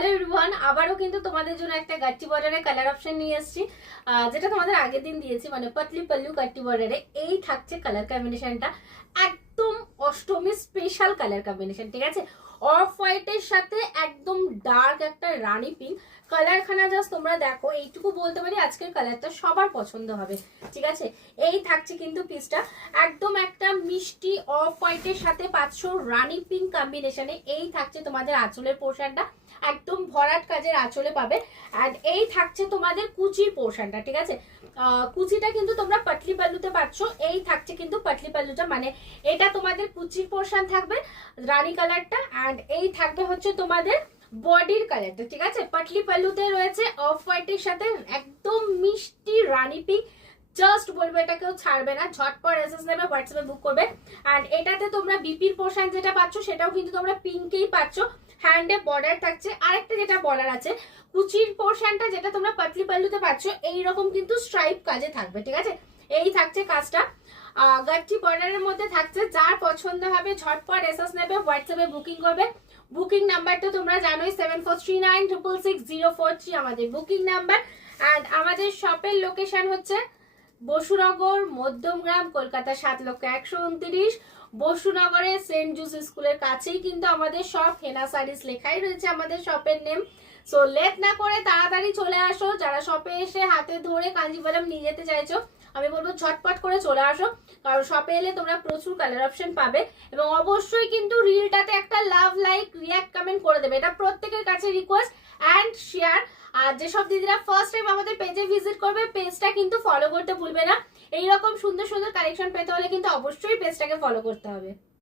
Hello everyone, আবারও কিন্তু তোমাদের জন্য একটা গাট্টি বর্ডারের কালার অপশন নিয়ে এসেছি, যেটা তোমাদের আগের দিন দিয়েছি, মানে পাতলি পাল্লু গাট্টি বর্ডারে। এই থাকছে কালার কম্বিনেশনটা, একদম অষ্টমী স্পেশাল কালার কম্বিনেশন, ঠিক আছে। অফ হোয়াইটের সাথে একদম ডার্ক একটা রানী পিঙ্ক কালারখানা, জাস্ট তোমরা দেখো। এইটুকু বলতে পারি আজকের কালারটা সবার পছন্দ হবে, ঠিক আছে। এই থাকছে কিন্তু পিসটা একদম একটা মিষ্টি অফ হোয়াইটের সাথে পাচ্ছ রানী পিঙ্ক কম্বিনেশনে। এই থাকছে তোমাদের আঁচলের পোর্শনটা, একদম ভরাট কাজের আঁচলে পাবে। অ্যান্ড এই থাকছে তোমাদের কুচির পোর্শনটা, ঠিক আছে। কুচিটা কিন্তু তোমরা পাটলি পাল্লুতে পাচ্ছ। এই থাকছে কিন্তু পাটলি পাল্লুটা, মানে এটা তোমাদের কুচির পোর্শন থাকবে রানী কালারটা। অ্যান্ড এই থাকবে হচ্ছে তোমাদের বডির কালারটা, ঠিক আছে। পাটলি পাল্লুতে রয়েছে অফ হোয়াইটের সাথে একদম মিষ্টি রানী পিঙ্ক। জাস্ট বলবো এটা কেউ ছাড়বে না, ঝটপট এসএস নেবে, হোয়াটসঅ্যাপে বুক করবে। অ্যান্ড এটাতে তোমরা বিপির পোর্শন যেটা পাচ্ছ সেটাও কিন্তু তোমরা পিঙ্কেই পাচ্ছ। হ্যান্ডে বর্ডার থাকছে, আরেকটা যেটা বর্ডার আছে কুচির পোর্শনটা যেটা তোমরা পাতলি পাল্লুতে পাচ্ছ, এইরকম কিন্তু স্ট্রাইপ কাজে থাকবে, ঠিক আছে। এই থাকছে কাজটা গাট্টি বর্ডারের মধ্যে থাকছে। যার পছন্দ হবে ঝটপট এসএস নেবে, হোয়াটসঅ্যাপে বুকিং করবে। বুকিং নাম্বারটা তোমরা জানোই 7439660043 আমাদের বুকিং নাম্বার। অ্যান্ড আমাদের শপের লোকেশন হচ্ছে বসুনগর, মধ্যমগ্রাম, কলকাতা 7,129। বসুনগরের সেন্ট জুস স্কুলের কাছেই কিন্তু আমাদের শপ। হেনা সারিস লেখাই রয়েছে আমাদের শপের নেম। সো লেট না করে তাড়াতাড়ি চলে আসো। যারা শপে এসে হাতে ধরে কাঞ্জিভারাম নিয়ে যেতে চাইছো, আমি বলবো ঝটপট করে চলে আসো, কারণ শপে এলে তোমরা প্রচুর কালার অপশন পাবে। এবং অবশ্যই কিন্তু রিলটাতে একটা লাভ, লাইক, রিয়াক্ট, কমেন্ট করে দেবে, এটা প্রত্যেকের কাছে রিকোয়েস্ট। And share. আর যেসব দিদিরা ফার্স্ট টাইম আমাদের পেজে ভিজিট করবে, পেজটা কিন্তু ফলো করতে ভুলবে না। এইরকম সুন্দর সুন্দর কালেকশন পেতে হলে কিন্তু অবশ্যই পেজটাকে ফলো করতে হবে।